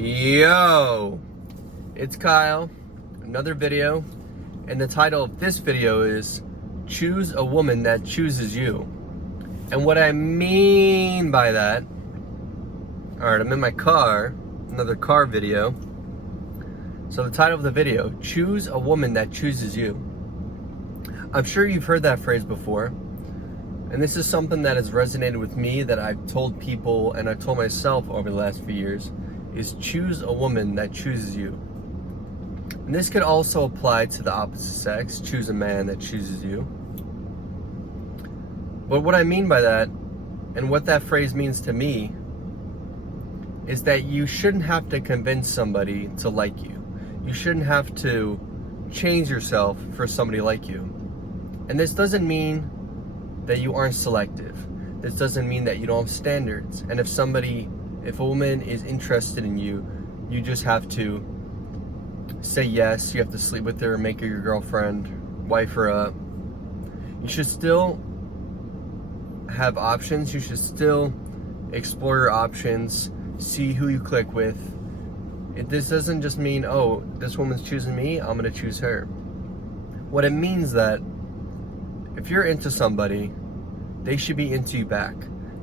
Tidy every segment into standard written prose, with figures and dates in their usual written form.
Yo, it's Kyle, another video, and the title of this video is Choose a Woman That Chooses You. And what I mean by that, alright, I'm in my car, another car video. So the title of the video, Choose a Woman That Chooses You. I'm sure you've heard that phrase before, and this is something that has resonated with me that I've told people and I've told myself over the last few years, is choose a woman that chooses you. And this could also apply to the opposite sex, choose a man that chooses you. But what I mean by that, and what that phrase means to me, is that you shouldn't have to convince somebody to like you. You shouldn't have to change yourself for somebody like you. And this doesn't mean that you aren't selective. This doesn't mean that you don't have standards. And if a woman is interested in you, you just have to say yes. You have to sleep with her, make her your girlfriend, wife her up. You should still have options. You should still explore your options, see who you click with. This doesn't just mean, oh, this woman's choosing me, I'm gonna choose her. What it means that if you're into somebody, they should be into you back.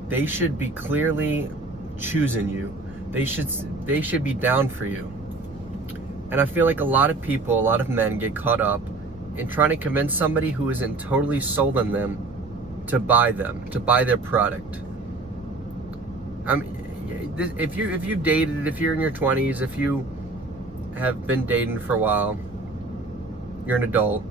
They should be clearly choosing you. They should be down for you. And I feel like a lot of people, a lot of men get caught up in trying to convince somebody who isn't totally sold on them, to buy their product. If you've dated, if you're in your 20s, if you have been dating for a while, you're an adult,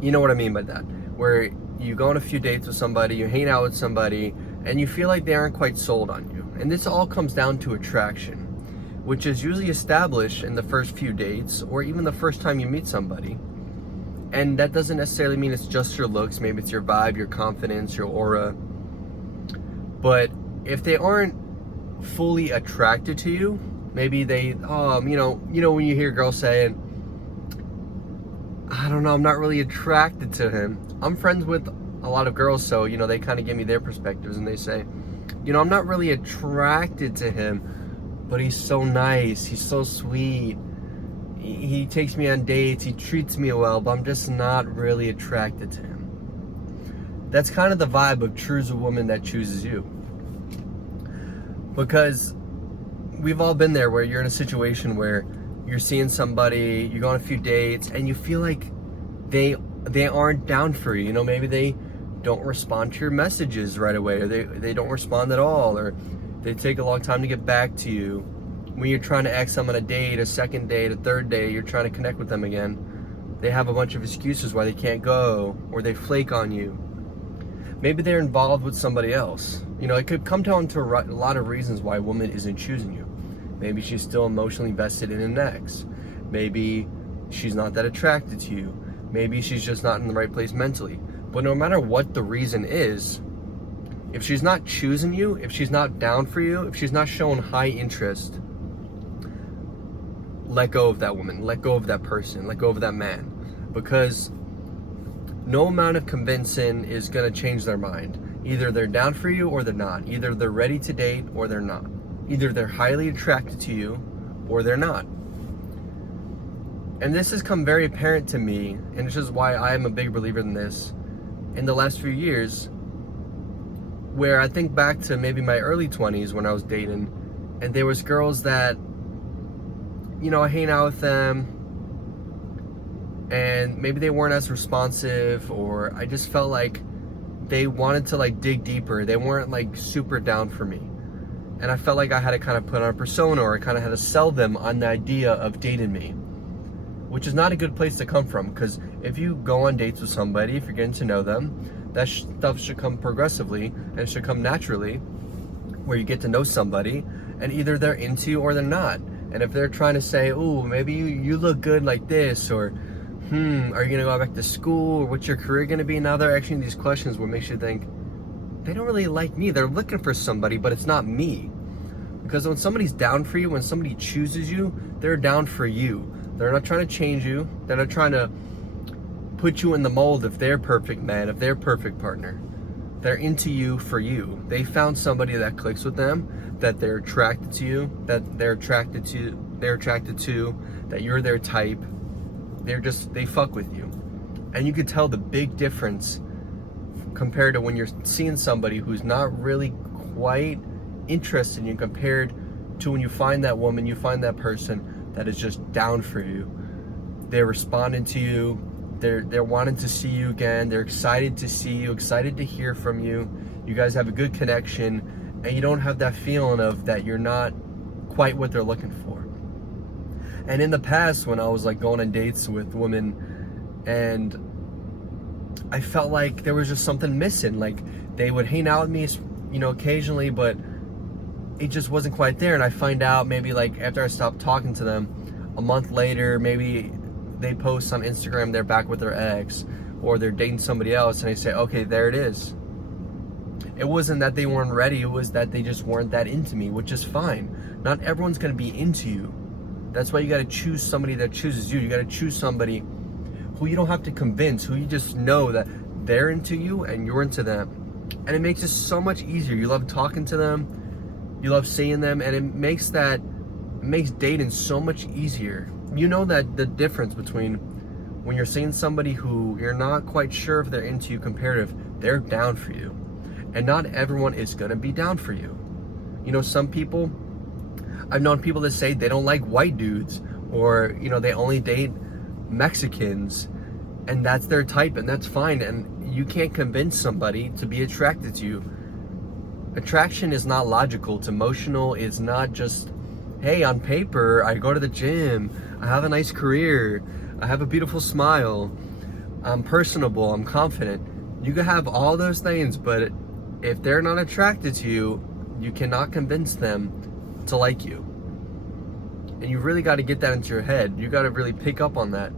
you know what I mean by that. Where you go on a few dates with somebody, you hang out with somebody, and you feel like they aren't quite sold on you. And this all comes down to attraction, which is usually established in the first few dates, or even the first time you meet somebody. And that doesn't necessarily mean it's just your looks. Maybe it's your vibe, your confidence, your aura. But if they aren't fully attracted to you, maybe they, you know when you hear girls saying, I don't know, I'm not really attracted to him. I'm friends with a lot of girls, so, they kind of give me their perspectives, and they say, I'm not really attracted to him, but he's so nice, he's so sweet, he takes me on dates, he treats me well, but I'm just not really attracted to him. That's kind of the vibe of choose a woman that chooses you. Because we've all been there where you're in a situation where you're seeing somebody, you go on a few dates, and you feel like they aren't down for you. Maybe they don't respond to your messages right away, or they don't respond at all, or they take a long time to get back to you. When you're trying to ask them on a date, a second date, a third date, you're trying to connect with them again, they have a bunch of excuses why they can't go, or they flake on you. Maybe they're involved with somebody else. It could come down to a lot of reasons why a woman isn't choosing you. Maybe she's still emotionally invested in an ex. Maybe she's not that attracted to you. Maybe she's just not in the right place mentally. But no matter what the reason is, if she's not choosing you, if she's not down for you, if she's not showing high interest, let go of that woman, let go of that person, let go of that man. Because no amount of convincing is gonna change their mind. Either they're down for you or they're not. Either they're ready to date or they're not. Either they're highly attracted to you or they're not. And this has come very apparent to me, and this is why I am a big believer in this, in the last few years, where I think back to maybe my early 20s when I was dating, and there was girls that, I hang out with them, and maybe they weren't as responsive, or I just felt like they wanted to dig deeper. They weren't super down for me. And I felt like I had to kind of put on a persona, or I kind of had to sell them on the idea of dating me, which is not a good place to come from. Because if you go on dates with somebody, if you're getting to know them, that stuff should come progressively, and it should come naturally, where you get to know somebody, and either they're into you or they're not. And if they're trying to say, oh, maybe you look good like this, or are you gonna go back to school, or what's your career gonna be? Now they're asking these questions, what makes you think they don't really like me. They're looking for somebody, but it's not me. Because when somebody's down for you, when somebody chooses you, they're down for you. They're not trying to change you. They're not trying to put you in the mold of their perfect man, of their perfect partner. They're into you for you. They found somebody that clicks with them, that they're attracted to you, that they're attracted to, that you're their type. They fuck with you. And you could tell the big difference compared to when you're seeing somebody who's not really quite interested in you, compared to when you find that woman, you find that person that is just down for you. They're responding to you. They're wanting to see you again. They're excited to see you, excited to hear from you. You guys have a good connection, and you don't have that feeling of that you're not quite what they're looking for. And in the past, when I was like going on dates with women, and I felt like there was just something missing. Like they would hang out with me, you know, occasionally, but it just wasn't quite there. And I find out maybe like after I stopped talking to them, a month later, maybe they post on Instagram they're back with their ex, or they're dating somebody else, and I say, okay, there it is. It wasn't that they weren't ready, it was that they just weren't that into me, which is fine. Not everyone's gonna be into you. That's why you gotta choose somebody that chooses you. You gotta choose somebody who you don't have to convince, who you just know that they're into you and you're into them. And it makes it so much easier. You love talking to them, you love seeing them, and it makes dating so much easier. You know that the difference between when you're seeing somebody who you're not quite sure if they're into you compared to they're down for you. And not everyone is gonna be down for you. You know, some people, I've known people that say they don't like white dudes, or, you know, they only date Mexicans, and that's their type, and that's fine. And you can't convince somebody to be attracted to you. Attraction is not logical. It's emotional. It's not just, hey, on paper, I go to the gym, I have a nice career, I have a beautiful smile, I'm personable, I'm confident. You can have all those things, but if they're not attracted to you, you cannot convince them to like you. And you really got to get that into your head. You got to really pick up on that.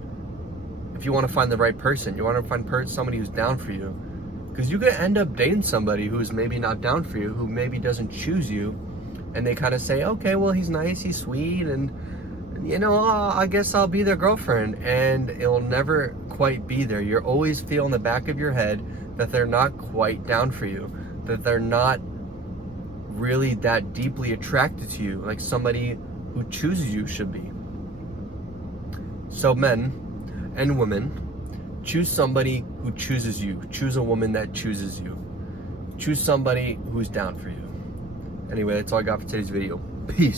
If you want to find the right person, you want to find somebody who's down for you. Because you could end up dating somebody who's maybe not down for you, who maybe doesn't choose you, and they kind of say, okay, well, he's nice, he's sweet, and you know, I guess I'll be their girlfriend. And it'll never quite be there. You'll always feel in the back of your head that they're not quite down for you, that they're not really that deeply attracted to you like somebody who chooses you should be. So men and women, choose somebody who chooses you. Choose a woman that chooses you. Choose somebody who's down for you. Anyway, that's all I got for today's video. Peace.